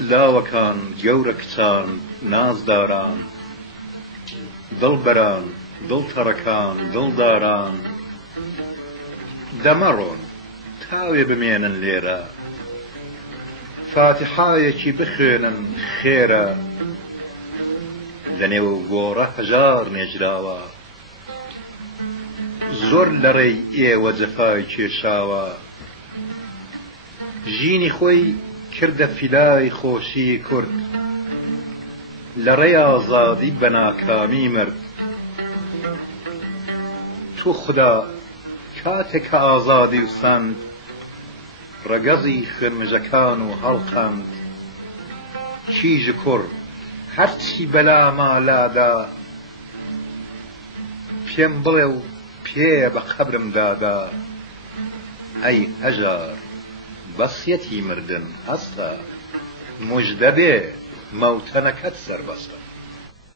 لاوەکان گەورە کچان نازداران، دڵبەران دڵتەڕەکان دڵداران، دەمەڕۆن تاوێ بمێنن لێرە، فاتحایەکی بخوێنن خێرە، لەنێو گۆڕە هەژار نێژراوە، زۆر لەڕێی ئێوە جەفای کێشاوە، ژینی خۆی کردە فیلای خۆشی کورد، لەڕێی ئازادی بە ناکامی مرد. تو خدا کاتێک کە ئازادی و سەند، ڕەگەزی خرمژەکان و هەڵقەند، کیژ کوڕ هەرچی بەلاما لادا، پێم بڵێ و پێ بە قەبرم دادا، ئەی هەژار بەسیەتی مردن هەستە، موژدەبێ مەوتەنەکەت سەربەستە.